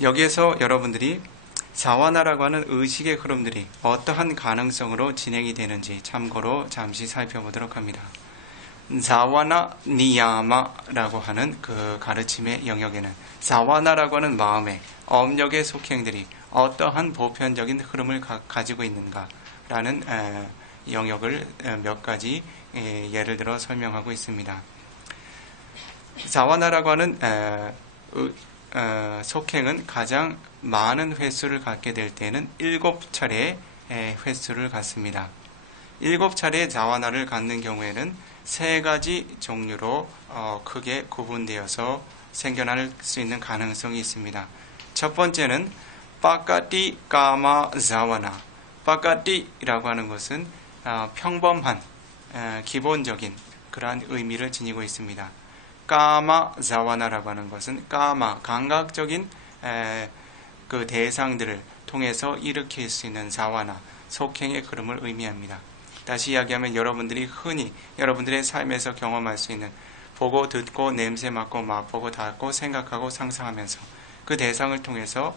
여기에서 여러분들이 자와나라고 하는 의식의 흐름들이 어떠한 가능성으로 진행이 되는지 참고로 잠시 살펴보도록 합니다. 자와나 니야마라고 하는 그 가르침의 영역에는 자와나라고 하는 마음의 업력의 속행들이 어떠한 보편적인 흐름을 가지고 있는가라는 영역을 몇 가지 예를 들어 설명하고 있습니다. 자와나라고 하는 속행은 가장 많은 횟수를 갖게 될 때는 7차례의 횟수를 갖습니다. 7차례의 자와나를 갖는 경우에는 3가지 종류로 크게 구분되어서 생겨날 수 있는 가능성이 있습니다. 첫 번째는 빠까띠 까마 자와나. 빠까띠라고 하는 것은 평범한 기본적인 그러한 의미를 지니고 있습니다. 까마 자와나라고 하는 것은 까마 감각적인 그 대상들을 통해서 일으킬 수 있는 자와나 속행의 흐름을 의미합니다. 다시 이야기하면 여러분들이 흔히 여러분들의 삶에서 경험할 수 있는 보고 듣고 냄새 맡고 맛보고 닿고 생각하고 상상하면서 그 대상을 통해서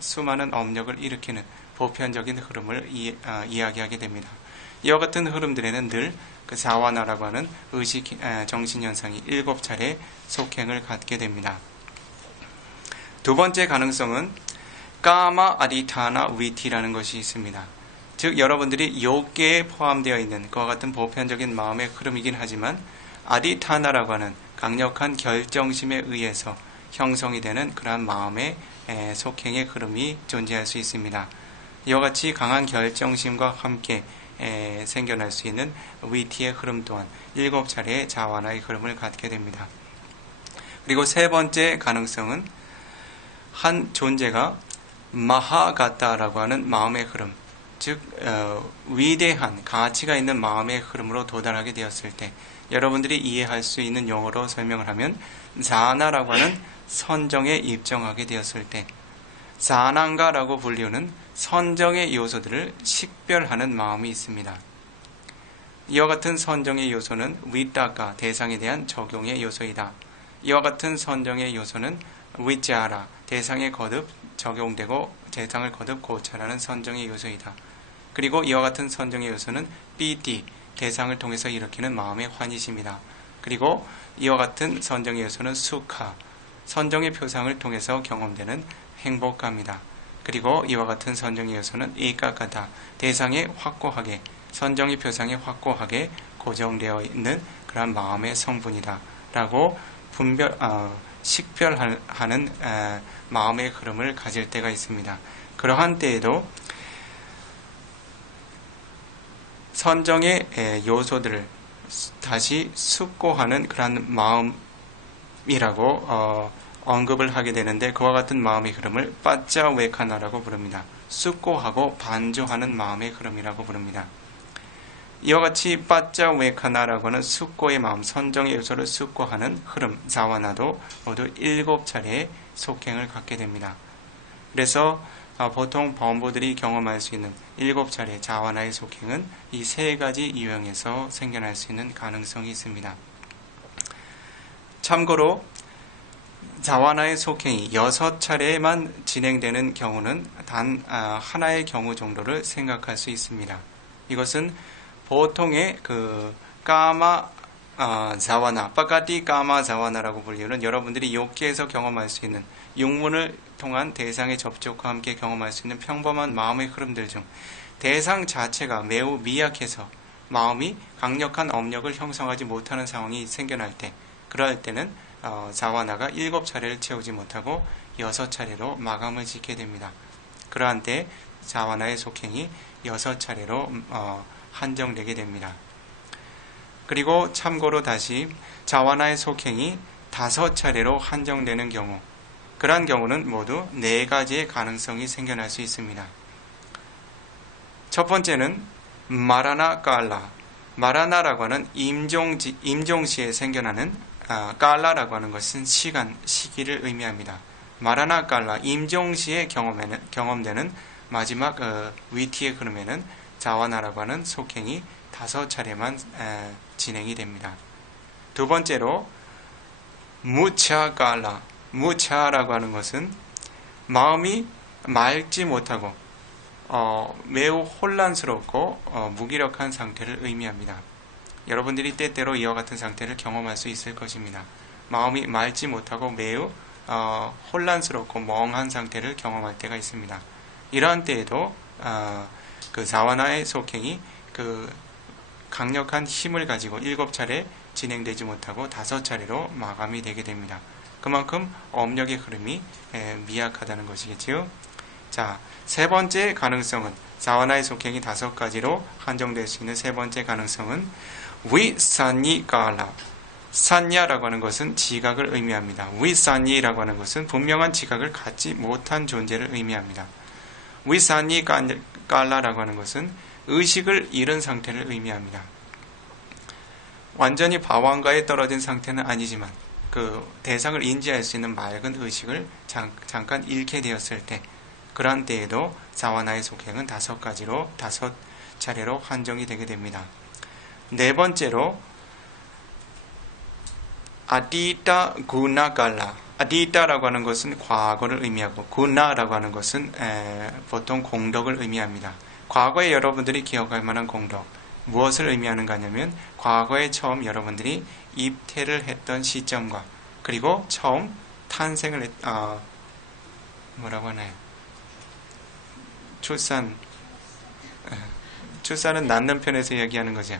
수많은 업력을 일으키는 보편적인 흐름을 이야기하게 됩니다. 이와 같은 흐름들에는 늘 그 자와나라고 하는 정신현상이 7차례 속행을 갖게 됩니다. 두 번째 가능성은 까마 아디타나 위티라는 것이 있습니다. 즉 여러분들이 욕계에 포함되어 있는 그와 같은 보편적인 마음의 흐름이긴 하지만 아디타나라고 하는 강력한 결정심에 의해서 형성이 되는 그러한 마음의 속행의 흐름이 존재할 수 있습니다. 이와 같이 강한 결정심과 함께 생겨날 수 있는 위티의 흐름 또한 7차례의 자와나의 흐름을 갖게 됩니다. 그리고 세 번째 가능성은 한 존재가 마하가타라고 하는 마음의 흐름, 즉 위대한 가치가 있는 마음의 흐름으로 도달하게 되었을 때 여러분들이 이해할 수 있는 용어로 설명을 하면 자나라고 하는 선정에 입정하게 되었을 때 자난가라고 불리우는 선정의 요소들을 식별하는 마음이 있습니다. 이와 같은 선정의 요소는 위따가 대상에 대한 적용의 요소이다. 이와 같은 선정의 요소는 위짜라 대상에 거듭 적용되고 대상을 거듭 고찰하는 선정의 요소이다. 그리고 이와 같은 선정의 요소는 삐띠 대상을 통해서 일으키는 마음의 환희심이다. 그리고 이와 같은 선정의 요소는 수카 선정의 표상을 통해서 경험되는 행복감이다. 그리고 이와 같은 선정의 요소는 이까까다 대상에 확고하게 선정의 표상에 확고하게 고정되어 있는 그런 마음의 성분이다 라고 식별하는 마음의 흐름을 가질 때가 있습니다. 그러한 때에도 선정의 요소들을 다시 숙고하는 그런 마음이라고 언급을 하게 되는데 그와 같은 마음의 흐름을 빠짜웨카나라고 부릅니다. 숙고하고 반조하는 마음의 흐름이라고 부릅니다. 이와 같이 빠짜웨카나라고 하는 숙고의 마음, 선정의 요소를 숙고하는 흐름, 자와나도 모두 7차례의 속행을 갖게 됩니다. 그래서 보통 범부들이 경험할 수 있는 7차례 자와나의 속행은 이 3가지 유형에서 생겨날 수 있는 가능성이 있습니다. 참고로 자와나의 속행이 6차례만 진행되는 경우는 단 하나의 경우 정도를 생각할 수 있습니다. 이것은 보통의 그 까마 자와나, 빠까띠 까마 자와나라고 불리는 여러분들이 욕계에서 경험할 수 있는 육문을 통한 대상의 접촉과 함께 경험할 수 있는 평범한 마음의 흐름들 중 대상 자체가 매우 미약해서 마음이 강력한 업력을 형성하지 못하는 상황이 생겨날 때 그럴 때는 자와나가 7차례를 채우지 못하고 6차례로 마감을 짓게 됩니다. 그러한 때 자와나의 속행이 6차례로 한정되게 됩니다. 그리고 참고로 다시 자와나의 속행이 5차례로 한정되는 경우 그러한 경우는 모두 4가지의 가능성이 생겨날 수 있습니다. 첫 번째는 마라나 깔라 마라나라고 하는 임종시에 생겨나는 깔라라고 하는 것은 시기를 의미합니다. 마라나 깔라, 임종시에 경험되는 마지막 위티의 흐름에는 자와나라고 하는 속행이 5차례만 진행이 됩니다. 두 번째로 무차 깔라, 무차라고 하는 것은 마음이 맑지 못하고 매우 혼란스럽고 무기력한 상태를 의미합니다. 여러분들이 때때로 이와 같은 상태를 경험할 수 있을 것입니다. 마음이 맑지 못하고 매우 혼란스럽고 멍한 상태를 경험할 때가 있습니다. 이러한 때에도 그 자와나의 속행이 그 강력한 힘을 가지고 7차례 진행되지 못하고 5차례로 마감이 되게 됩니다. 그만큼 업력의 흐름이 미약하다는 것이겠지요. 자, 세 번째 가능성은 자와나의 속행이 5가지로 한정될 수 있는 세 번째 가능성은 위산니가라. 산야라고 하는 것은 지각을 의미합니다. 위산니라고 하는 것은 분명한 지각을 갖지 못한 존재를 의미합니다. 위산니가라라고 하는 것은 의식을 잃은 상태를 의미합니다. 완전히 바완가에 떨어진 상태는 아니지만 그 대상을 인지할 수 있는 맑은 의식을 잠깐 잃게 되었을 때, 그러한 때에도 자와나의 속행은 5차례로 한정이 되게 됩니다. 네 번째로 아디타 구나갈라. 아디타라고 하는 것은 과거를 의미하고 구나라고 하는 것은 보통 공덕을 의미합니다. 과거에 여러분들이 기억할 만한 공덕, 무엇을 의미하는가 하냐면 과거에 처음 여러분들이 입퇴를 했던 시점과 그리고 처음 탄생을 뭐라고 하나요? 출산은 낳는 편에서 이야기하는 거죠.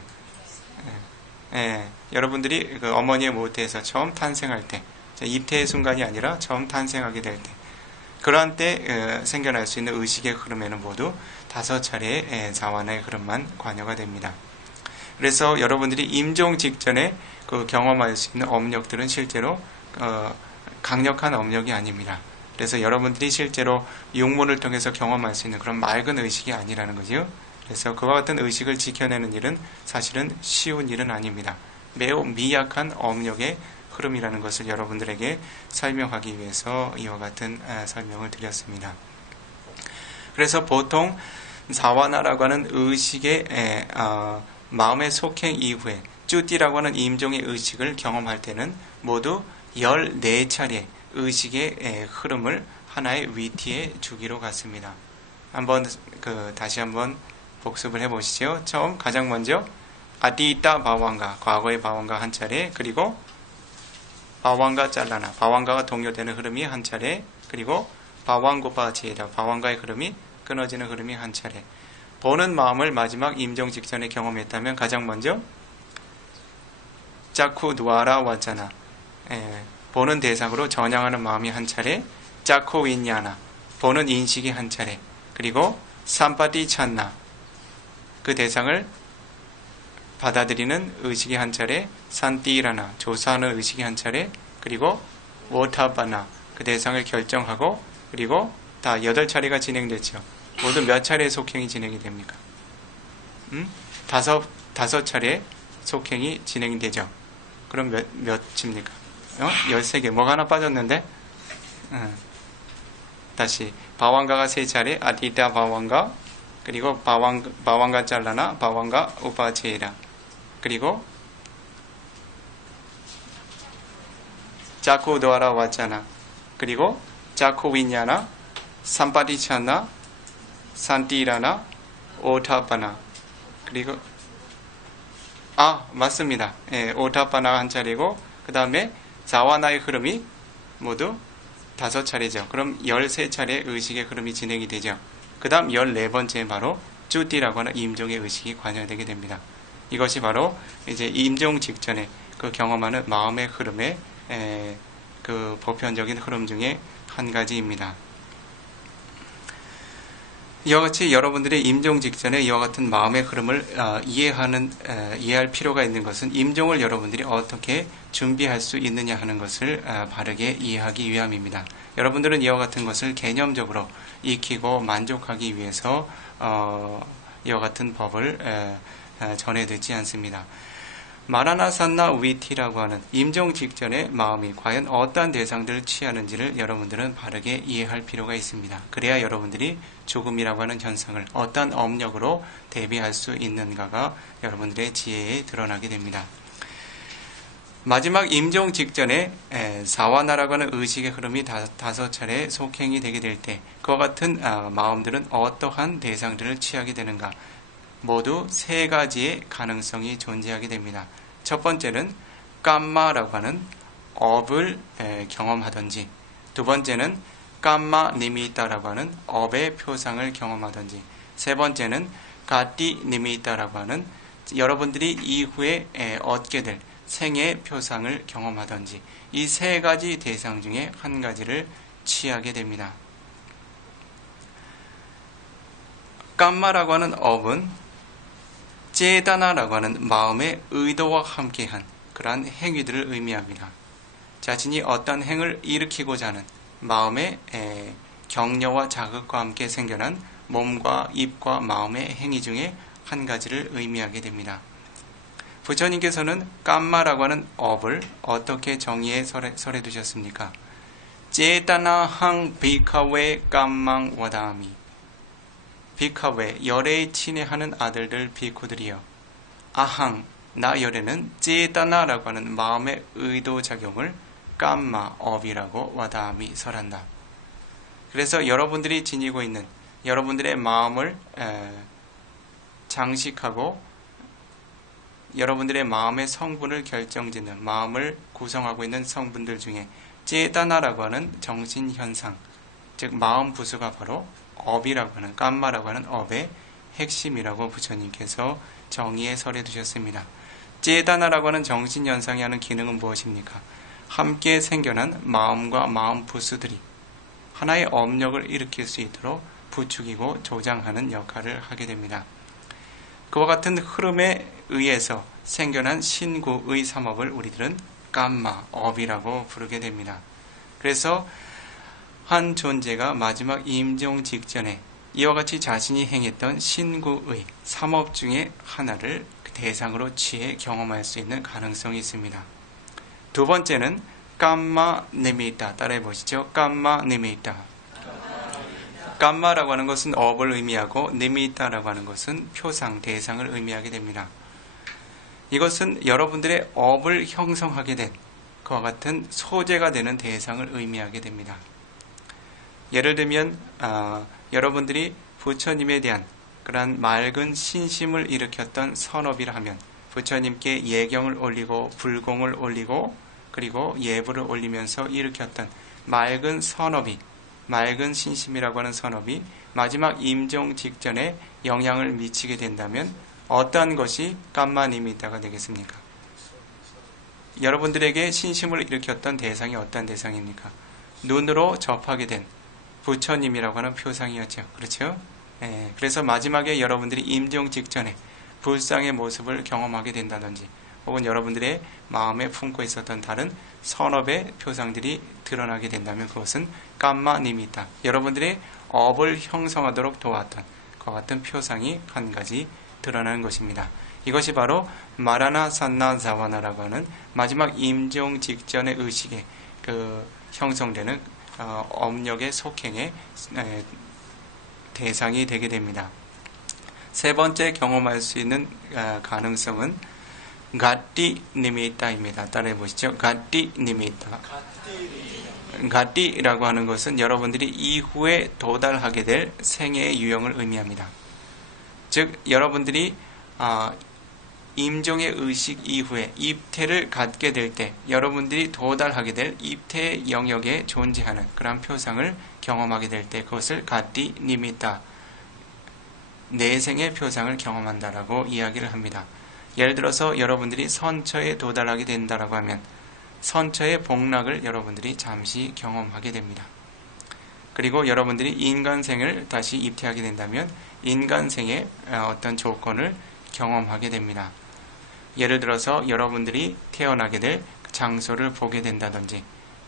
여러분들이 그 어머니의 모태에서 처음 탄생할 때, 입퇴의 순간이 아니라 처음 탄생하게 될 때, 그러한 때 생겨날 수 있는 의식의 흐름에는 모두 5차례의 자와나의 흐름만 관여가 됩니다. 그래서 여러분들이 임종 직전에 그 경험할 수 있는 업력들은 실제로 강력한 업력이 아닙니다. 그래서 여러분들이 실제로 육문을 통해서 경험할 수 있는 그런 맑은 의식이 아니라는 거죠. 그래서 그와 같은 의식을 지켜내는 일은 사실은 쉬운 일은 아닙니다. 매우 미약한 업력의 흐름이라는 것을 여러분들에게 설명하기 위해서 이와 같은 설명을 드렸습니다. 그래서 보통 자와나라고 하는 의식의 마음의 속행 이후에 쭈띠라고 하는 임종의 의식을 경험할 때는 모두 14차례 의식의 흐름을 하나의 위티의 주기로 갔습니다. 다시 한번 복습을 해보시죠. 처음 가장 먼저 아디타 바완가, 과거의 바완가 한 차례, 그리고 바완가 잘라나, 바완가가 동요되는 흐름이 한 차례, 그리고 바완고바지에다, 바완가의 흐름이 끊어지는 흐름이 한 차례. 보는 마음을 마지막 임종 직전에 경험했다면 가장 먼저 짜쿠 누아라 왔잖아. 보는 대상으로 전향하는 마음이 한 차례, 짜쿠 윈야나, 보는 인식이 한 차례, 그리고 삼파티 찬나, 그 대상을 받아들이는 의식이 한 차례, 산띠라나, 조사하는 의식이 한 차례, 그리고 오타바나, 그 대상을 결정하고, 그리고 다 8차례가 진행됐죠. 모두 몇 차례 속행이 진행이 됩니까? 5차례 속행이 진행이 되죠. 그럼 몇입니까? 13개. 뭐가 하나 빠졌는데? 다시. 바완가가 3차례, 아디타 바완가, 그리고 바완가 잘라나, 바완가 우파체이라, 그리고 자쿠 도아라 왔잖아, 그리고 자쿠 윈야나, 삼파티차나, 산티라나, 오타파나, 그리고 맞습니다. 오타파나 한 차례고, 그 다음에 자와나의 흐름이 모두 5차례죠. 그럼 13차례 의식의 흐름이 진행이 되죠. 그 다음 14번째 바로 쭈띠라고 하는 임종의 의식이 관여되게 됩니다. 이것이 바로 이제 임종 직전에 그 경험하는 마음의 흐름의 그 보편적인 흐름 중에 한 가지입니다. 이와 같이 여러분들이 임종 직전에 이와 같은 마음의 흐름을 이해할 필요가 있는 것은 임종을 여러분들이 어떻게 준비할 수 있느냐 하는 것을 바르게 이해하기 위함입니다. 여러분들은 이와 같은 것을 개념적으로 익히고 만족하기 위해서 이와 같은 법을 전해 듣지 않습니다. 마라나산나 위티라고 하는 임종 직전의 마음이 과연 어떠한 대상들을 취하는지를 여러분들은 바르게 이해할 필요가 있습니다. 그래야 여러분들이 죽음이라고 하는 현상을 어떠한 업력으로 대비할 수 있는가가 여러분들의 지혜에 드러나게 됩니다. 마지막 임종 직전에 사와나라고 하는 의식의 흐름이 5차례 속행이 되게 될 때 그와 같은 마음들은 어떠한 대상들을 취하게 되는가? 모두 3가지의 가능성이 존재하게 됩니다. 첫 번째는 깜마라고 하는 업을 경험하든지, 두 번째는 깜마 니미타라고 하는 업의 표상을 경험하든지, 세 번째는 가띠 니미타라고 하는 여러분들이 이후에 얻게 될 생의 표상을 경험하든지, 이 3가지 대상 중에 한 가지를 취하게 됩니다. 깜마라고 하는 업은 제다나라고 하는 마음의 의도와 함께한 그러한 행위들을 의미합니다. 자신이 어떤 행을 일으키고자 하는 마음의 격려와 자극과 함께 생겨난 몸과 입과 마음의 행위 중에 한 가지를 의미하게 됩니다. 부처님께서는 깜마라고 하는 업을 어떻게 정의해 설해 두셨습니까? 제다나항 비카웨 깜망 와다미. 비카웨, 열애에 친애하는 아들들 비쿠들이여. 아항, 나 열애는 제다나라고 하는 마음의 의도 작용을 깜마, 업이라고 와다미 설한다. 그래서 여러분들이 지니고 있는 여러분들의 마음을 장식하고 여러분들의 마음의 성분을 결정짓는, 마음을 구성하고 있는 성분들 중에 제다나라고 하는 정신현상, 즉 마음 부수가 바로 업이라고 하는, 깜마라고 하는 업의 핵심이라고 부처님께서 정의에 설해 두셨습니다. 제다나라고 하는 정신현상이 하는 기능은 무엇입니까? 함께 생겨난 마음과 마음 부수들이 하나의 업력을 일으킬 수 있도록 부추기고 조장하는 역할을 하게 됩니다. 그와 같은 흐름에 의해서 생겨난 신구의 삼업을 우리들은 깜마, 업이라고 부르게 됩니다. 그래서 한 존재가 마지막 임종 직전에 이와 같이 자신이 행했던 신구의 삼업 중에 하나를 대상으로 취해 경험할 수 있는 가능성이 있습니다. 두 번째는 깜마 니미타, 따라해 보시죠. 깜마 니미타. 깜마라고 하는 것은 업을 의미하고 니미타라고 하는 것은 표상, 대상을 의미하게 됩니다. 이것은 여러분들의 업을 형성하게 된 그와 같은 소재가 되는 대상을 의미하게 됩니다. 예를 들면 여러분들이 부처님에 대한 그러한 맑은 신심을 일으켰던 선업이라 하면 부처님께 예경을 올리고 불공을 올리고 그리고 예불을 올리면서 일으켰던 맑은 선업이, 맑은 신심이라고 하는 선업이 마지막 임종 직전에 영향을 미치게 된다면 어떠한 것이 깜마니미타가 되겠습니까? 여러분들에게 신심을 일으켰던 대상이 어떠한 대상입니까? 눈으로 접하게 된 부처님이라고 하는 표상이었죠. 그렇죠? 그래서 마지막에 여러분들이 임종 직전에 불상의 모습을 경험하게 된다든지 혹은 여러분들의 마음에 품고 있었던 다른 선업의 표상들이 드러나게 된다면 그것은 깜마니미타, 여러분들의 업을 형성하도록 도왔던 그와 같은 표상이 한 가지 드러나는 것입니다. 이것이 바로 마라나산나 자와나라고 하는 마지막 임종 직전의 의식에 형성되는 업력의 속행의 대상이 되게 됩니다. 세 번째 경험할 수 있는 가능성은 가띠 니미타입니다. 따라해 보시죠. 가띠 니미타. 가띠라고 하는 것은 여러분들이 이후에 도달하게 될 생애의 유형을 의미합니다. 즉 여러분들이 임종의 의식 이후에 입태를 갖게 될 때 여러분들이 도달하게 될 입태 영역에 존재하는 그런 표상을 경험하게 될 때 그것을 가띠 니미타, 내생의 표상을 경험한다라고 이야기를 합니다. 예를 들어서 여러분들이 선처에 도달하게 된다라고 하면 선처의 복락을 여러분들이 잠시 경험하게 됩니다. 그리고 여러분들이 인간생을 다시 입퇴하게 된다면 인간생의 어떤 조건을 경험하게 됩니다. 예를 들어서 여러분들이 태어나게 될 장소를 보게 된다든지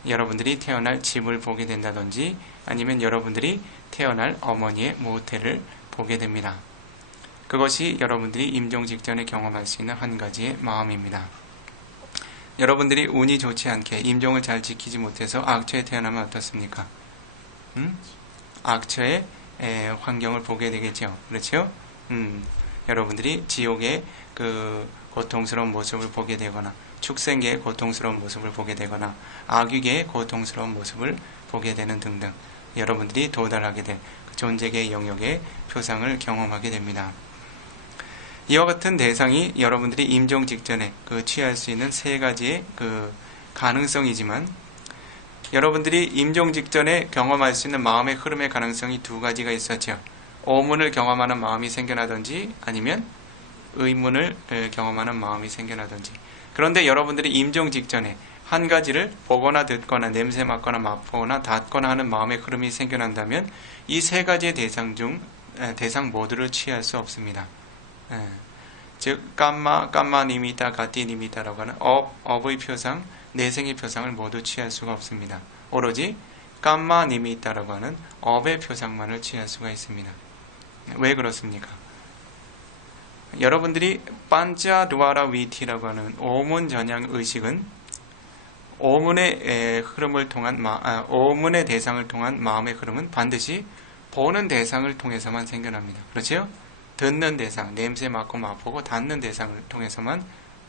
여러분들이 태어날 집을 보게 된다든지 아니면 여러분들이 태어날 어머니의 모태를 보게 됩니다. 그것이 여러분들이 임종 직전에 경험할 수 있는 한 가지의 마음입니다. 여러분들이 운이 좋지 않게 임종을 잘 지키지 못해서 악처에 태어나면 어떻습니까? 악처의 환경을 보게 되겠죠. 그렇죠? 여러분들이 지옥의 그 고통스러운 모습을 보게 되거나 축생계의 고통스러운 모습을 보게 되거나 악귀계의 고통스러운 모습을 보게 되는 등등 여러분들이 도달하게 될 그 존재계의 영역의 표상을 경험하게 됩니다. 이와 같은 대상이 여러분들이 임종 직전에 취할 수 있는 세 가지의 가능성이지만 여러분들이 임종 직전에 경험할 수 있는 마음의 흐름의 가능성이 두 가지가 있었죠. 오문을 경험하는 마음이 생겨나든지 아니면 의문을 경험하는 마음이 생겨나든지. 그런데 여러분들이 임종 직전에 한 가지를 보거나 듣거나 냄새 맡거나 맛보거나 닿거나 하는 마음의 흐름이 생겨난다면 이 세 가지의 대상 모두를 취할 수 없습니다. 즉 깜마니미타 가띠니미타라고 하는 업의 표상, 내생의 표상을 모두 취할 수가 없습니다. 오로지 깜마니미타라고 하는 업의 표상만을 취할 수가 있습니다. 왜 그렇습니까? 여러분들이 판자두아라 위티라고 하는 오문 전향 의식은 오문의 흐름을 통한 오문의 대상을 통한 마음의 흐름은 반드시 보는 대상을 통해서만 생겨납니다. 그렇죠? 듣는 대상, 냄새 맡고 맛보고 닿는 대상을 통해서만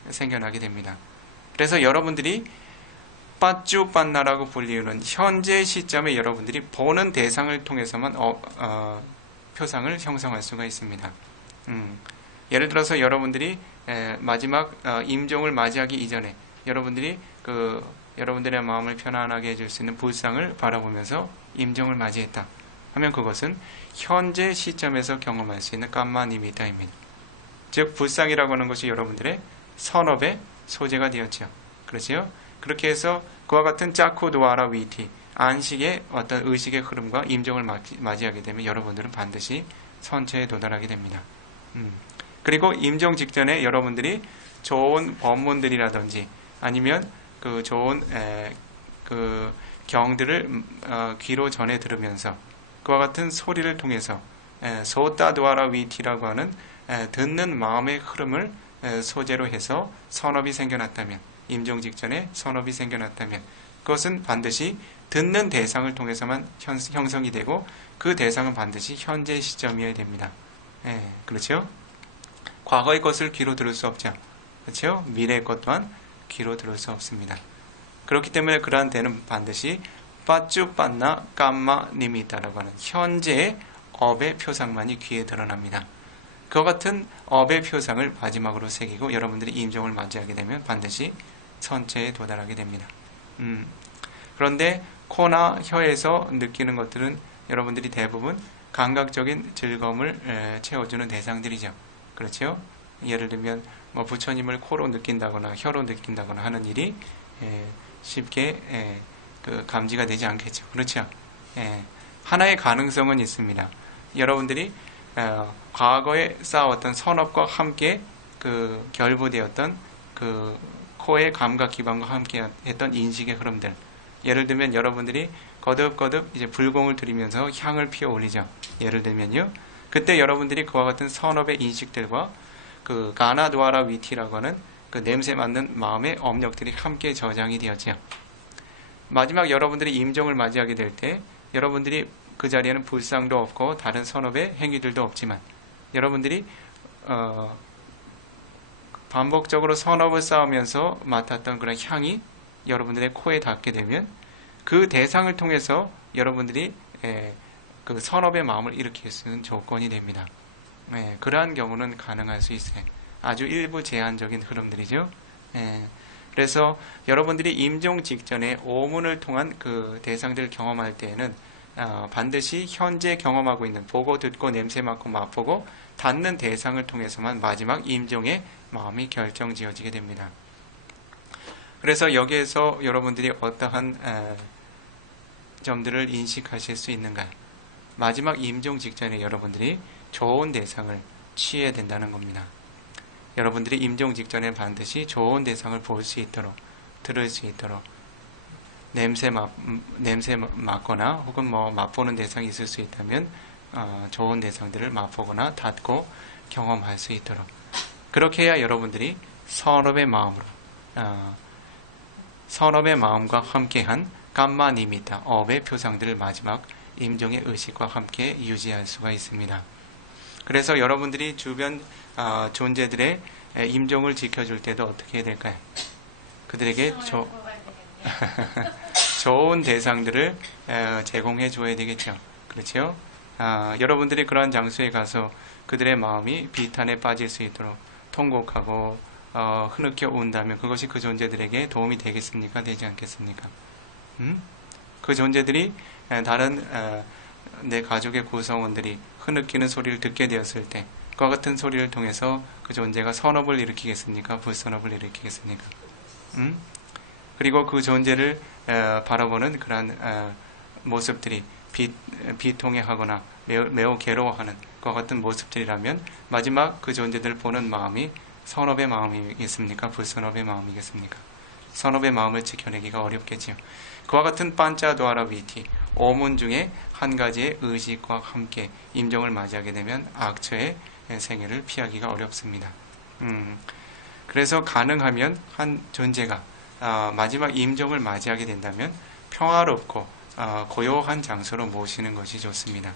생겨나게 됩니다. 그래서 여러분들이 빠쭈빤나라고 불리우는 현재 시점에 여러분들이 보는 대상을 통해서만 표상을 형성할 수가 있습니다. 예를 들어서 여러분들이 마지막 임종을 맞이하기 이전에 여러분들이 여러분들의 마음을 편안하게 해줄 수 있는 불상을 바라보면서 임종을 맞이했다 하면 그것은 현재 시점에서 경험할 수 있는 깜마니미타입니다. 즉 불상이라고 하는 것이 여러분들의 선업의 소재가 되었죠. 그렇지요? 그렇게 해서 그와 같은 짜쿠두아라 위티 안식의 어떤 의식의 흐름과 임종을 맞이하게 되면 여러분들은 반드시 선체에 도달하게 됩니다. 그리고 임종 직전에 여러분들이 좋은 법문들이라든지 아니면 좋은 경들을 귀로 전해 들으면서 그와 같은 소리를 통해서 소따두아라 위티라고 하는 듣는 마음의 흐름을 소재로 해서 선업이 생겨났다면 임종 직전에 선업이 생겨났다면 그것은 반드시 듣는 대상을 통해서만 형성이 되고 그 대상은 반드시 현재 시점이어야 됩니다. 그렇죠? 과거의 것을 귀로 들을 수 없죠. 그렇죠? 미래의 것 또한 귀로 들을 수 없습니다. 그렇기 때문에 그러한 때는 반드시 빠쭈빤나 깜마니미타라고 하는 현재의 업의 표상만이 귀에 드러납니다. 그와 같은 업의 표상을 마지막으로 새기고 여러분들이 임종을 맞이하게 되면 반드시 선체에 도달하게 됩니다. 그런데 코나 혀에서 느끼는 것들은 여러분들이 대부분 감각적인 즐거움을 채워주는 대상들이죠. 그렇죠? 예를 들면 부처님을 코로 느낀다거나 혀로 느낀다거나 하는 일이 쉽게 감지가 되지 않겠죠. 그렇죠? 하나의 가능성은 있습니다. 여러분들이 과거에 쌓아왔던 선업과 함께 결부되었던 코의 감각 기반과 함께 했던 인식의 흐름들. 예를 들면 여러분들이 거듭거듭 이제 불공을 들이면서 향을 피워 올리죠. 예를 들면요. 그때 여러분들이 그와 같은 선업의 인식들과 가나두아라 위티라고 하는 냄새 맡는 마음의 업력들이 함께 저장이 되었죠. 마지막 여러분들이 임종을 맞이하게 될 때 여러분들이 그 자리에는 불상도 없고 다른 선업의 행위들도 없지만 여러분들이 반복적으로 선업을 쌓으면서 맡았던 그런 향이 여러분들의 코에 닿게 되면 그 대상을 통해서 여러분들이 그 선업의 마음을 일으킬 수 있는 조건이 됩니다. 그러한 경우는 가능할 수 있어요. 아주 일부 제한적인 흐름들이죠. 그래서 여러분들이 임종 직전에 오문을 통한 그 대상들을 경험할 때에는 반드시 현재 경험하고 있는 보고 듣고 냄새 맡고 맛보고 닿는 대상을 통해서만 마지막 임종의 마음이 결정지어지게 됩니다. 그래서 여기에서 여러분들이 어떠한 점들을 인식하실 수 있는가? 마지막 임종 직전에 여러분들이 좋은 대상을 취해야 된다는 겁니다. 여러분들이 임종 직전에 반드시 좋은 대상을 볼 수 있도록, 들을 수 있도록, 냄새 맡거나 혹은 맛보는 대상이 있을 수 있다면 좋은 대상들을 맛보거나 닿고 경험할 수 있도록 그렇게 해야 여러분들이 선업의 마음과 함께한 깜마니미타, 업의 표상들을 마지막 임종의 의식과 함께 유지할 수가 있습니다. 그래서 여러분들이 주변 존재들의 임종을 지켜줄 때도 어떻게 해야 될까요? 그들에게 좋은 대상들을 제공해 줘야 되겠죠. 그렇죠? 여러분들이 그러한 장소에 가서 그들의 마음이 비탄에 빠질 수 있도록 통곡하고 흐느껴 운다면 그것이 그 존재들에게 도움이 되겠습니까? 되지 않겠습니까? 그 존재들이 다른 내 가족의 구성원들이 흐느끼는 소리를 듣게 되었을 때 그와 같은 소리를 통해서 그 존재가 선업을 일으키겠습니까? 불선업을 일으키겠습니까? 그리고 그 존재를 바라보는 그러한 모습들이 비통해하거나 매우 괴로워하는 그와 같은 모습들이라면 마지막 그 존재들을 보는 마음이 선업의 마음이겠습니까? 불선업의 마음이겠습니까? 선업의 마음을 지켜내기가 어렵겠지요. 그와 같은 반짜도아라 위티, 오문 중에 한 가지의 의식과 함께 임종을 맞이하게 되면 악처의 생애를 피하기가 어렵습니다. 그래서 가능하면 한 존재가 마지막 임종을 맞이하게 된다면 평화롭고 고요한 장소로 모시는 것이 좋습니다.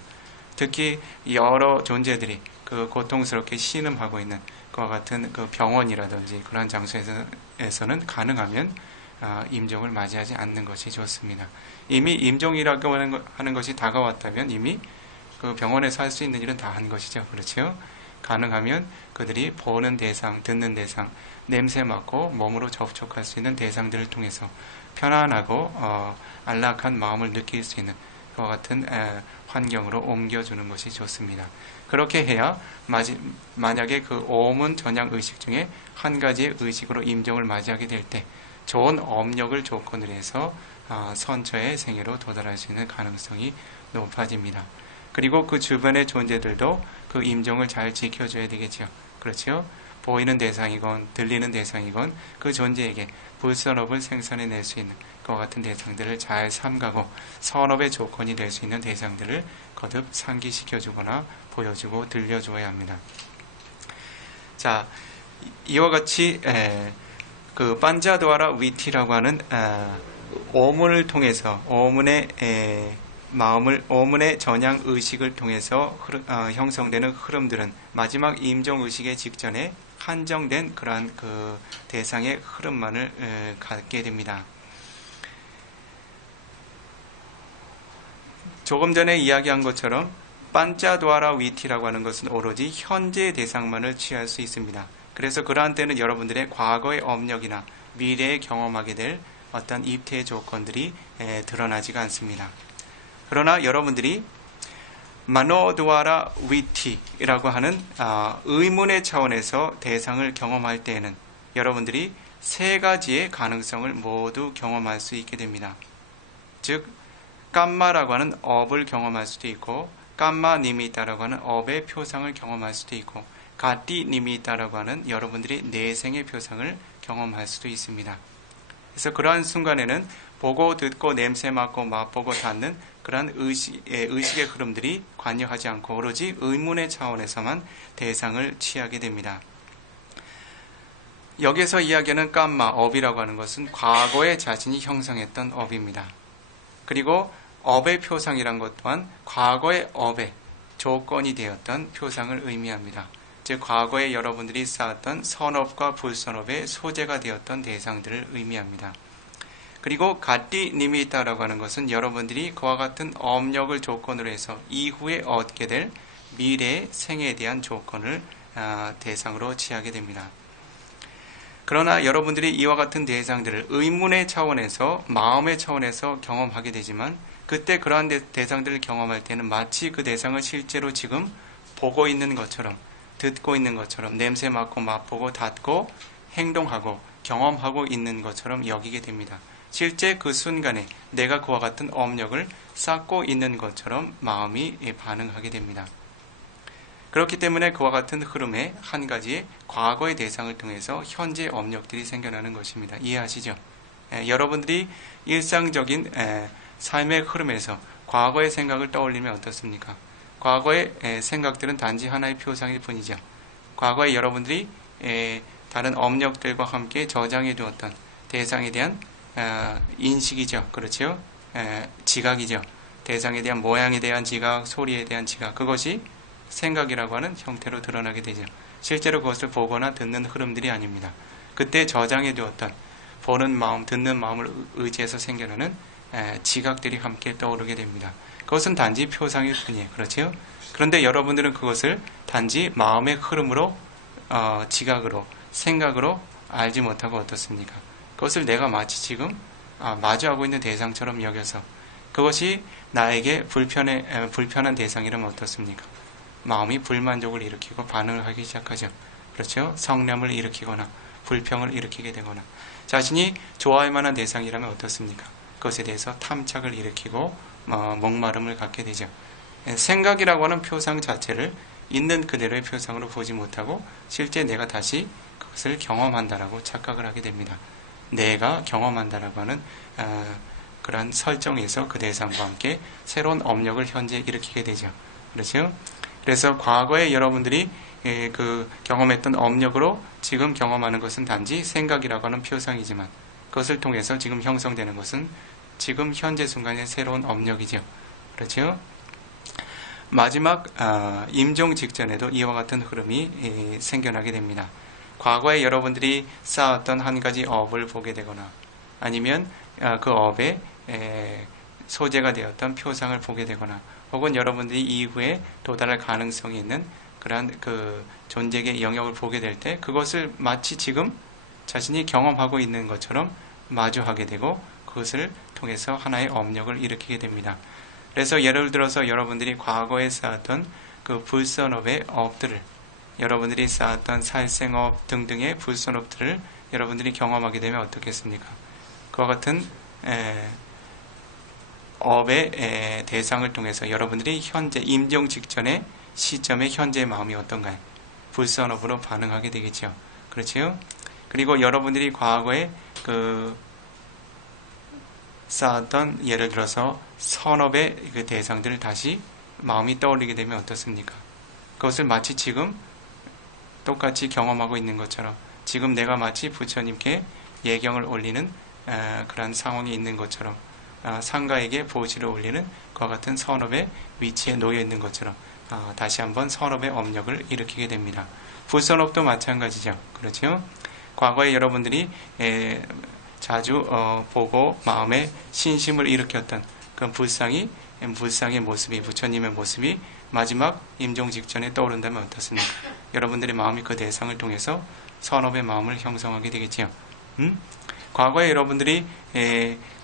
특히 여러 존재들이 그 고통스럽게 신음하고 있는 그와 같은 그 병원이라든지 그런 장소에서는 가능하면 임종을 맞이하지 않는 것이 좋습니다. 이미 임종이라고 하는 것이 다가왔다면 이미 그 병원에서 할 수 있는 일은 다 한 것이죠. 그렇죠? 가능하면 그들이 보는 대상, 듣는 대상, 냄새 맡고 몸으로 접촉할 수 있는 대상들을 통해서 편안하고 안락한 마음을 느낄 수 있는 그와 같은 환경으로 옮겨주는 것이 좋습니다. 그렇게 해야 만약에 그 오문 전향 의식 중에 한 가지의 의식으로 임종을 맞이하게 될 때 좋은 업력을 조건으로 해서 선처의 생애로 도달할 수 있는 가능성이 높아집니다. 그리고 그 주변의 존재들도 그 임종을 잘 지켜줘야 되겠죠. 그렇죠? 보이는 대상이건 들리는 대상이건 그 존재에게 불선업을 생산해낼 수 있는 그와 같은 대상들을 잘 삼가고 선업의 조건이 될 수 있는 대상들을 거듭 상기시켜주거나 보여주고 들려주어야 합니다. 자, 이와 같이 그 반자도아라 위티라고 하는 오문을 통해서 오문의 전향 의식을 통해서 형성되는 흐름들은 마지막 임종 의식의 직전에 한정된 그러한 그 대상의 흐름만을 갖게 됩니다. 조금 전에 이야기한 것처럼 반짜도아라 위티라고 하는 것은 오로지 현재의 대상만을 취할 수 있습니다. 그래서 그러한 때는 여러분들의 과거의 업력이나 미래에 경험하게 될 어떤 입퇴의 조건들이 드러나지가 않습니다. 그러나 여러분들이 마노도아라 위티라고 하는 의문의 차원에서 대상을 경험할 때에는 여러분들이 세 가지의 가능성을 모두 경험할 수 있게 됩니다. 즉 깜마라고 하는 업을 경험할 수도 있고 깜마 니미타라고 하는 업의 표상을 경험할 수도 있고 가띠 니미타라고 하는 여러분들이 내생의 표상을 경험할 수도 있습니다. 그래서 그러한 순간에는 보고 듣고 냄새 맡고 맛보고 닿는 그러한 의식의 흐름들이 관여하지 않고 오로지 의문의 차원에서만 대상을 취하게 됩니다. 여기서 이야기하는 깜마, 업이라고 하는 것은 과거에 자신이 형성했던 업입니다. 그리고 업의 표상이란 것 또한 과거의 업의 조건이 되었던 표상을 의미합니다. 즉 과거에 여러분들이 쌓았던 선업과 불선업의 소재가 되었던 대상들을 의미합니다. 그리고 가띠 니미타라고 하는 것은 여러분들이 그와 같은 업력을 조건으로 해서 이후에 얻게 될 미래의 생애에 대한 조건을 대상으로 취하게 됩니다. 그러나 여러분들이 이와 같은 대상들을 의문의 차원에서 마음의 차원에서 경험하게 되지만 그때 그러한 대상들을 경험할 때는 마치 그 대상을 실제로 지금 보고 있는 것처럼 듣고 있는 것처럼 냄새 맡고 맛보고 닿고 행동하고 경험하고 있는 것처럼 여기게 됩니다. 실제 그 순간에 내가 그와 같은 업력을 쌓고 있는 것처럼 마음이 반응하게 됩니다. 그렇기 때문에 그와 같은 흐름에 한 가지의 과거의 대상을 통해서 현재 업력들이 생겨나는 것입니다. 이해하시죠? 여러분들이 일상적인 삶의 흐름에서 과거의 생각을 떠올리면 어떻습니까? 과거의 생각들은 단지 하나의 표상일 뿐이죠. 과거에 여러분들이 다른 업력들과 함께 저장해 두었던 대상에 대한 인식이죠. 그렇죠? 지각이죠. 대상에 대한 모양에 대한 지각, 소리에 대한 지각, 그것이 생각이라고 하는 형태로 드러나게 되죠. 실제로 그것을 보거나 듣는 흐름들이 아닙니다. 그때 저장해 두었던 보는 마음, 듣는 마음을 의지해서 생겨나는 지각들이 함께 떠오르게 됩니다. 그것은 단지 표상일 뿐이에요. 그렇죠? 그런데 여러분들은 그것을 단지 마음의 흐름으로, 지각으로, 생각으로 알지 못하고 어떻습니까? 그것을 내가 마치 지금 마주하고 있는 대상처럼 여겨서 그것이 나에게 불편한 대상이라면 어떻습니까? 마음이 불만족을 일으키고 반응을 하기 시작하죠. 그렇죠? 성냄을 일으키거나 불평을 일으키게 되거나 자신이 좋아할 만한 대상이라면 어떻습니까? 그것에 대해서 탐착을 일으키고 목마름을 갖게 되죠. 생각이라고 하는 표상 자체를 있는 그대로의 표상으로 보지 못하고 실제 내가 다시 그것을 경험한다라고 착각을 하게 됩니다. 내가 경험한다라고 하는 그런 설정에서 그 대상과 함께 새로운 업력을 현재 일으키게 되죠. 그렇죠? 그래서 과거에 여러분들이 그 경험했던 업력으로 지금 경험하는 것은 단지 생각이라고 하는 표상이지만 그것을 통해서 지금 형성되는 것은 지금 현재 순간의 새로운 업력이죠. 그렇죠? 마지막 임종 직전에도 이와 같은 흐름이 생겨나게 됩니다. 과거에 여러분들이 쌓았던 한 가지 업을 보게 되거나 아니면 그 업의 소재가 되었던 표상을 보게 되거나 혹은 여러분들이 이후에 도달할 가능성이 있는 그러한 그 존재의 영역을 보게 될 때 그것을 마치 지금 자신이 경험하고 있는 것처럼 마주하게 되고 그것을 통해서 하나의 업력을 일으키게 됩니다. 그래서 예를 들어서 여러분들이 과거에 쌓았던 그 불선업의 업들을 여러분들이 쌓았던 살생업 등등의 불선업들을 여러분들이 경험하게 되면 어떻겠습니까? 그와 같은 업의 대상을 통해서 여러분들이 현재 임종 직전의 시점의 현재의 마음이 어떤가요? 불선업으로 반응하게 되겠죠. 그렇지요? 그리고 여러분들이 과거에 그 쌓았던 예를 들어서 선업의 그 대상들을 다시 마음이 떠올리게 되면 어떻습니까? 그것을 마치 지금 똑같이 경험하고 있는 것처럼 지금 내가 마치 부처님께 예경을 올리는 그런 상황이 있는 것처럼 상가에게 보시를 올리는 그와 같은 선업의 위치에 놓여 있는 것처럼 다시 한번 선업의 업력을 일으키게 됩니다. 불선업도 마찬가지죠. 그렇죠? 과거에 여러분들이 자주 보고 마음에 신심을 일으켰던 그 불상의 모습이 부처님의 모습이 마지막 임종 직전에 떠오른다면 어떻습니까? 여러분들의 마음이 그 대상을 통해서 선업의 마음을 형성하게 되겠지요. 과거에 여러분들이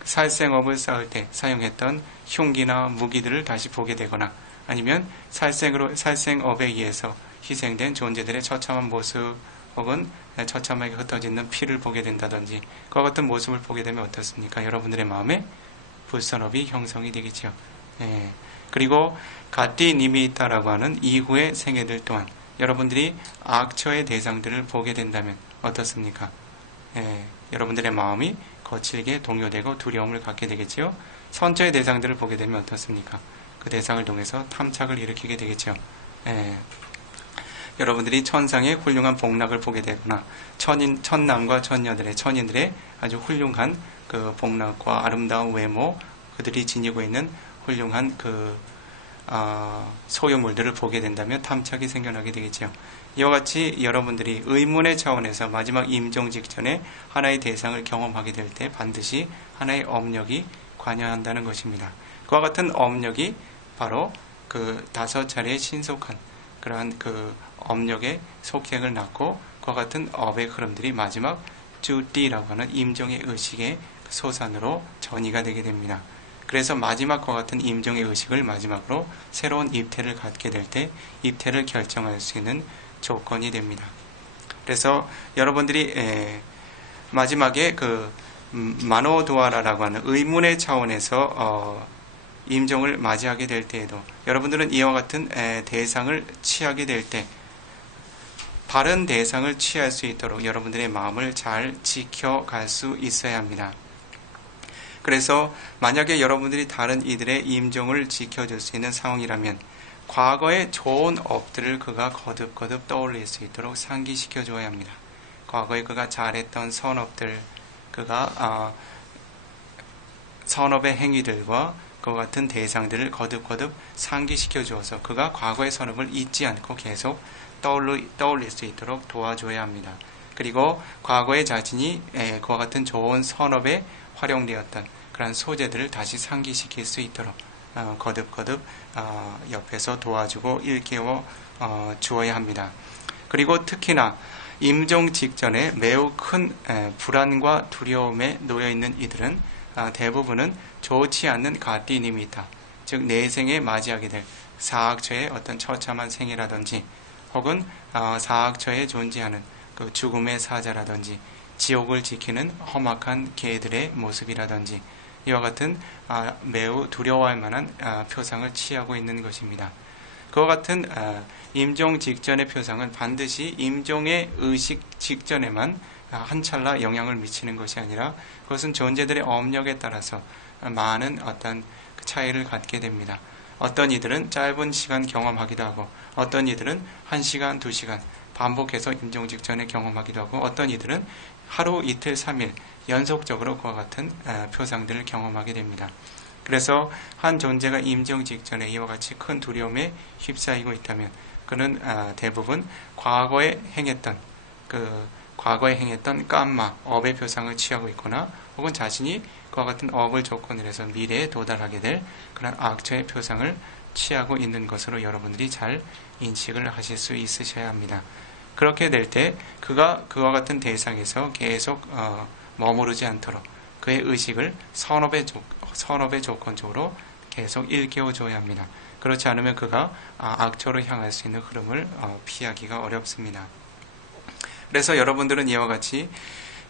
살생업을 쌓을 때 사용했던 흉기나 무기들을 다시 보게 되거나 아니면 살생업에 의해서 희생된 존재들의 처참한 모습 혹은 처참하게 흩어지는 피를 보게 된다든지 그와 같은 모습을 보게 되면 어떻습니까? 여러분들의 마음에 불선업이 형성이 되겠죠. 그리고 가띠 니미타라고 하는 이후의 생애들 또한 여러분들이 악처의 대상들을 보게 된다면 어떻습니까? 여러분들의 마음이 거칠게 동요되고 두려움을 갖게 되겠지요. 선처의 대상들을 보게 되면 어떻습니까? 그 대상을 통해서 탐착을 일으키게 되겠죠. 여러분들이 천상의 훌륭한 복락을 보게 되거나 천남과 천인들의 아주 훌륭한 그 복락과 아름다운 외모, 그들이 지니고 있는 훌륭한 그 소유물들을 보게 된다면 탐착이 생겨나게 되겠죠. 이와 같이 여러분들이 의문의 차원에서 마지막 임종 직전에 하나의 대상을 경험하게 될 때 반드시 하나의 업력이 관여한다는 것입니다. 그와 같은 업력이 바로 그 5차례의 신속한 그러한 그 업력의 속행을 낳고 그와 같은 업의 흐름들이 마지막 주띠라고 하는 임종의 의식의 소산으로 전이가 되게 됩니다. 그래서 마지막과 같은 임종의 의식을 마지막으로 새로운 입태를 갖게 될 때 입태를 결정할 수 있는 조건이 됩니다. 그래서 여러분들이 마지막에 그 마노도아라라고 하는 의문의 차원에서 임종을 맞이하게 될 때에도 여러분들은 이와 같은 대상을 취하게 될 때 바른 대상을 취할 수 있도록 여러분들의 마음을 잘 지켜갈 수 있어야 합니다. 그래서 만약에 여러분들이 다른 이들의 임종을 지켜줄 수 있는 상황이라면 과거의 좋은 업들을 그가 거듭거듭 떠올릴 수 있도록 상기시켜 줘야 합니다. 과거에 그가 잘했던 선업들, 그가 선업의 행위들과 그와 같은 대상들을 거듭거듭 상기시켜 주어서 그가 과거의 선업을 잊지 않고 계속 떠올릴 수 있도록 도와줘야 합니다. 그리고 과거에 자신이 그와 같은 좋은 선업에 활용되었던 그런 소재들을 다시 상기시킬 수 있도록 거듭거듭 옆에서 도와주고 일깨워 주어야 합니다. 그리고 특히나 임종 직전에 매우 큰 불안과 두려움에 놓여있는 이들은 대부분은 좋지 않는 가띠니미타, 즉 내생에 맞이하게 될 사악처의 어떤 처참한 생이라든지 혹은 사악처에 존재하는 그 죽음의 사자라든지 지옥을 지키는 험악한 개들의 모습이라든지 이와 같은 매우 두려워할 만한 표상을 취하고 있는 것입니다. 그와 같은 임종 직전의 표상은 반드시 임종의 의식 직전에만 한 찰나 영향을 미치는 것이 아니라 그것은 존재들의 업력에 따라서 많은 어떤 차이를 갖게 됩니다. 어떤 이들은 짧은 시간 경험하기도 하고 어떤 이들은 1시간, 2시간 반복해서 임종 직전에 경험하기도 하고 어떤 이들은 하루, 이틀, 3일 연속적으로 그와 같은 표상들을 경험하게 됩니다. 그래서 한 존재가 임종 직전에 이와 같이 큰 두려움에 휩싸이고 있다면 그는 대부분 과거에 행했던 깜마, 업의 표상을 취하고 있거나 혹은 자신이 그와 같은 업을 조건으로 해서 미래에 도달하게 될 그런 악처의 표상을 취하고 있는 것으로 여러분들이 잘 인식을 하실 수 있으셔야 합니다. 그렇게 될 때 그가 그와 같은 대상에서 계속 머무르지 않도록 그의 의식을 선업의 조건적으로 계속 일깨워줘야 합니다. 그렇지 않으면 그가 악처로 향할 수 있는 흐름을 피하기가 어렵습니다. 그래서 여러분들은 이와 같이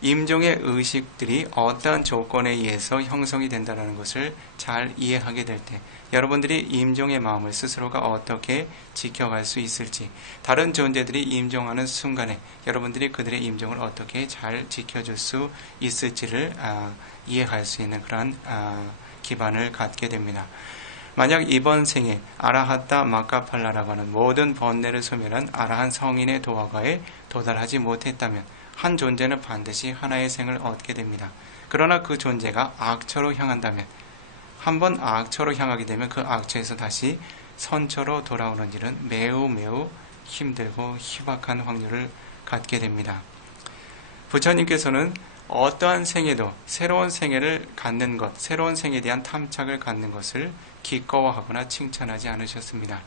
임종의 의식들이 어떠한 조건에 의해서 형성이 된다는 것을 잘 이해하게 될 때 여러분들이 임종의 마음을 스스로가 어떻게 지켜갈 수 있을지, 다른 존재들이 임종하는 순간에 여러분들이 그들의 임종을 어떻게 잘 지켜줄 수 있을지를 이해할 수 있는 그러한 기반을 갖게 됩니다. 만약 이번 생에 아라하타 마카팔라라고 하는 모든 번뇌를 소멸한 아라한 성인의 도화가에 도달하지 못했다면 한 존재는 반드시 하나의 생을 얻게 됩니다. 그러나 그 존재가 악처로 향한다면, 한번 악처로 향하게 되면 그 악처에서 다시 선처로 돌아오는 일은 매우 힘들고 희박한 확률을 갖게 됩니다. 부처님께서는 어떠한 생에도 새로운 생애를 갖는 것, 새로운 생에 대한 탐착을 갖는 것을 기꺼워하거나 칭찬하지 않으셨습니다.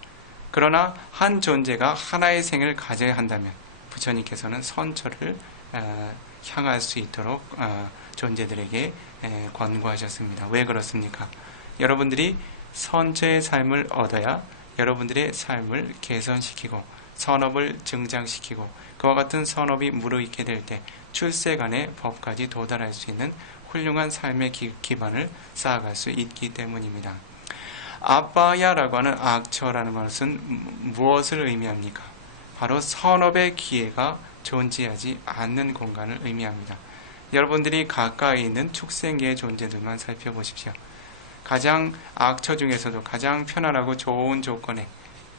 그러나 한 존재가 하나의 생을 가져야 한다면 부처님께서는 선처를 향할 수 있도록 존재들에게 권고하셨습니다. 왜 그렇습니까? 여러분들이 선처의 삶을 얻어야 여러분들의 삶을 개선시키고 선업을 증장시키고 그와 같은 선업이 무르익게 될 때 출세간의 법까지 도달할 수 있는 훌륭한 삶의 기반을 쌓아갈 수 있기 때문입니다. 아빠야라고 하는 악처라는 것은 무엇을 의미합니까? 바로 선업의 기회가 존재하지 않는 공간을 의미합니다. 여러분들이 가까이 있는 축생계의 존재들만 살펴보십시오. 가장 악처 중에서도 가장 편안하고 좋은 조건에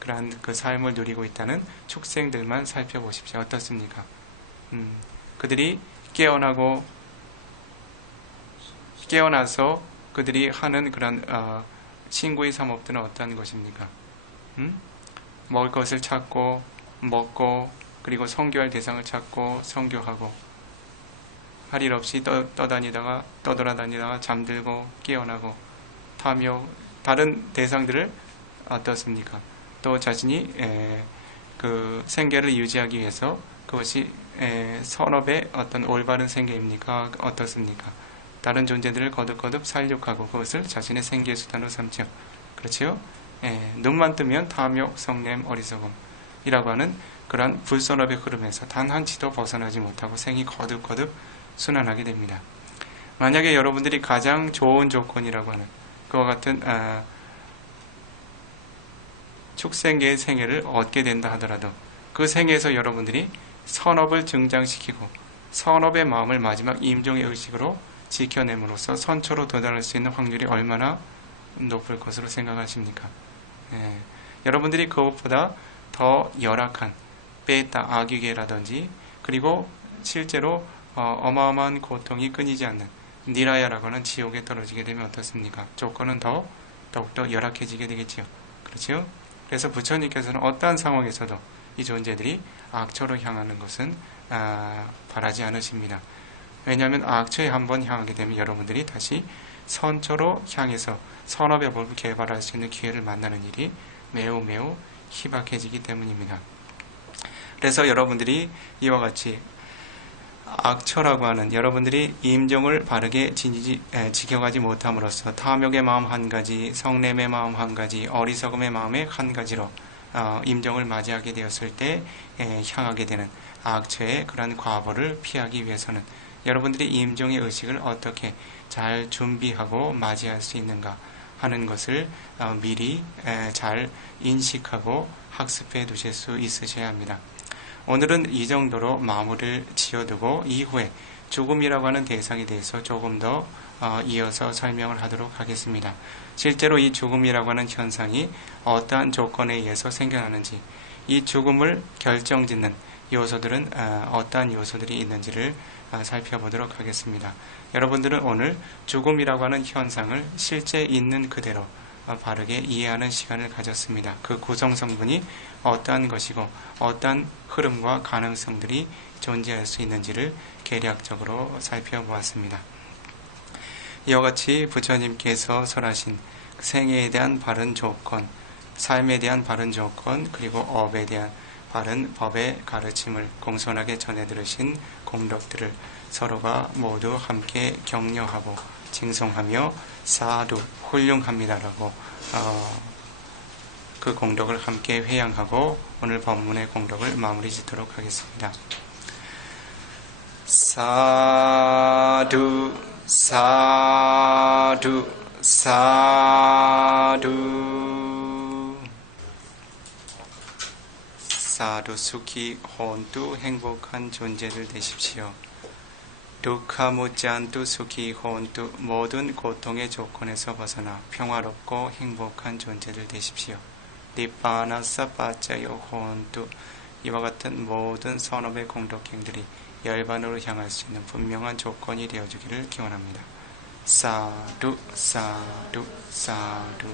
그러한 그 삶을 누리고 있다는 축생들만 살펴보십시오. 어떻습니까? 그들이 깨어나서 그들이 하는 그런 친구의 삼업들은 어떤 것입니까? 먹을 것을 찾고 먹고 그리고 성교할 대상을 찾고 성교하고 할 일 없이 떠돌아다니다가 잠들고 깨어나고 탐욕 다른 대상들을 어떻습니까? 또 자신이 그 생계를 유지하기 위해서 그것이 선업의 어떤 올바른 생계입니까? 어떻습니까? 다른 존재들을 거듭거듭 살육하고 그것을 자신의 생계의 수단으로 삼죠. 그렇지요? 눈만 뜨면 탐욕, 성냄, 어리석음이라고 하는 그러한 불선업의 흐름에서 단 한치도 벗어나지 못하고 생이 거듭거듭 순환하게 됩니다. 만약에 여러분들이 가장 좋은 조건이라고 하는 그와 같은 축생계의 생애를 얻게 된다 하더라도 그 생애에서 여러분들이 선업을 증장시키고 선업의 마음을 마지막 임종의 의식으로 지켜냄으로써 선처로 도달할 수 있는 확률이 얼마나 높을 것으로 생각하십니까? 여러분들이 그것보다 더 열악한 베타 아귀계라든지 그리고 실제로 어마어마한 고통이 끊이지 않는 니라야라고 하는 지옥에 떨어지게 되면 어떻습니까? 조건은 더욱더 열악해지게 되겠지요. 그렇죠? 그래서 부처님께서는 어떠한 상황에서도 이 존재들이 악처로 향하는 것은 바라지 않으십니다. 왜냐하면 악처에 한번 향하게 되면 여러분들이 다시 선처로 향해서 선업의 법을 개발할 수 있는 기회를 만나는 일이 매우 매우 희박해지기 때문입니다. 그래서 여러분들이 이와 같이 악처라고 하는 여러분들이 임종을 바르게 지켜가지 못함으로써 탐욕의 마음 한 가지, 성냄의 마음 한 가지, 어리석음의 마음의 한 가지로 임종을 맞이하게 되었을 때 향하게 되는 악처의 그런 과보를 피하기 위해서는 여러분들이 임종의 의식을 어떻게 잘 준비하고 맞이할 수 있는가 하는 것을 미리 잘 인식하고 학습해 두실 수 있으셔야 합니다. 오늘은 이 정도로 마무리를 지어두고 이후에 죽음이라고 하는 대상에 대해서 조금 더 이어서 설명을 하도록 하겠습니다. 실제로 이 죽음이라고 하는 현상이 어떠한 조건에 의해서 생겨나는지, 이 죽음을 결정짓는 요소들은 어떠한 요소들이 있는지를 살펴보도록 하겠습니다. 여러분들은 오늘 죽음이라고 하는 현상을 실제 있는 그대로 바르게 이해하는 시간을 가졌습니다. 그 구성 성분이 어떠한 것이고 어떠한 흐름과 가능성들이 존재할 수 있는지를 계략적으로 살펴보았습니다. 이와 같이 부처님께서 설하신 생애에 대한 바른 조건, 삶에 대한 바른 조건, 그리고 업에 대한 바른 법의 가르침을 공손하게 전해 들으신 공덕들을 서로가 모두 함께 격려하고 칭송하며 사두 훌륭합니다라고 그 공덕을 함께 회양하고 오늘 법문의 공덕을 마무리 짓도록 하겠습니다. 사두 사두 사두 사두 수키 혼투 행복한 존재들 되십시오. 두카 무짠투 수키 혼투 모든 고통의 조건에서 벗어나 평화롭고 행복한 존재들 되십시오. 니빠나 사빠짜요 혼투 이와 같은 모든 선업의 공덕행들이 열반으로 향할 수 있는 분명한 조건이 되어주기를 기원합니다. 사두 사두 사두